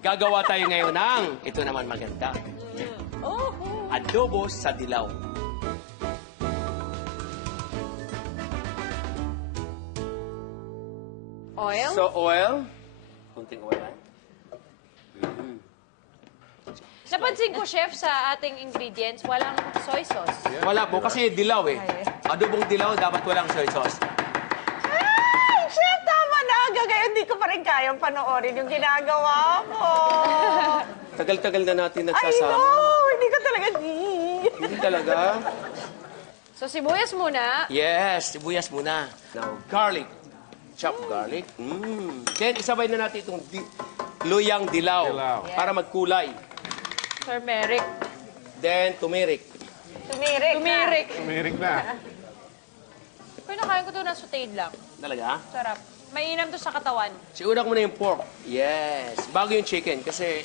Gagawa tayo ngayon ng, ito naman maganda, Oh, adobo sa dilaw. oil? So, oil. Kunting oil. Napansin ko, chef, sa ating ingredients, walang soy sauce. Wala po, kasi dilaw eh. Adobong dilaw, dapat walang soy sauce. Ay, chef, tama na. Hanggang ngayon, hindi ko pa rin kayang panoorin yung ginagawa mo. Tagal-tagal na natin I nagsasama. know. Hindi ka talaga Hindi talaga. So, sibuyas muna. Yes, sibuyas muna. Now, garlic. Chopped garlic. Then, isabay na natin itong luyang dilaw. Para magkulay. Turmeric. Then, turmeric. Tumirik. Tumirik. Tumirik na. Pero nakain ko to na sauteed lang. Talaga? Sarap. Mainam to sa katawan. Siguro ko muna yung pork. Yes. Bago yung chicken kasi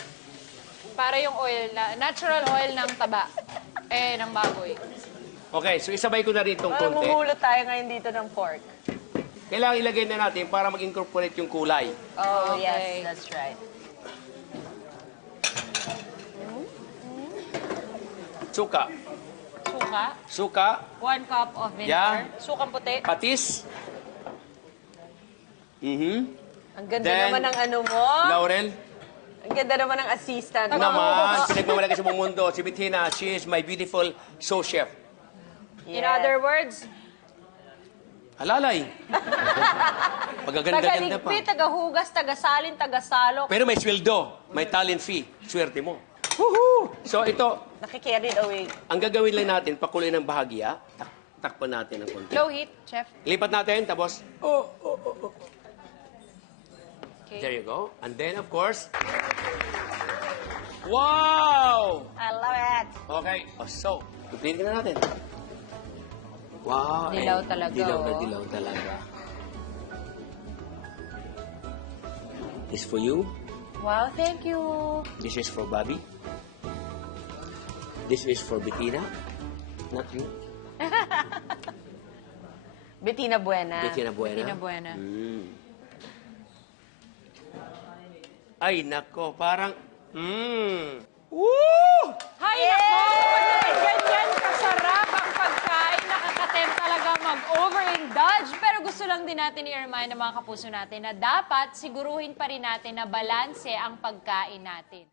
Para yung oil na, natural oil ng taba. Ng baboy. okay, so isabay ko na rin itong konti. Mamumulot tayo ngayon dito ng pork. Kailangan ilagay na natin para mag-incorporate yung kulay. Oh, Okay. yes. That's right. Suka. Suka. Suka. 1 cup of vinegar. Yeah. Sukang puti. Patis. Ang ganda Then, naman ng ano mo. Laurel. Ang ganda naman ng assistant. Naman, pinagmamalaki sa buong mundo. Si Bettina, she is my beautiful sous chef. In other words, Halalay. Pagaganda-ganda pa. tagaligpit, tagahugas, tagasalin, tagasalo. Pero may sweldo. May talent fee. Swerte mo. Woohoo! So ito, Nakikarried away. ang gagawin lang natin, pakuloy ng bahagya. Takpan natin ng konti. Low heat, chef. Lipat natin, tapos, Okay. there you go. And then, of course, wow! I love it. Okay, so, tupirin na natin. Wow. Dilaw and talaga, Dilaw na oh. dilaw talaga. This for you. Wow, thank you. This is for Bobby. This is for Bettina. Not you. Bettina Buena. Bettina Buena. Bettina Buena. Ay, nako, parang, Woo! Hay nako! Pag ganyan kasarap ang pagkain, nakakatem talaga mag-overindulge. Pero gusto lang din natin i-remind ng mga kapuso natin na dapat siguruhin pa rin natin na balanse ang pagkain natin.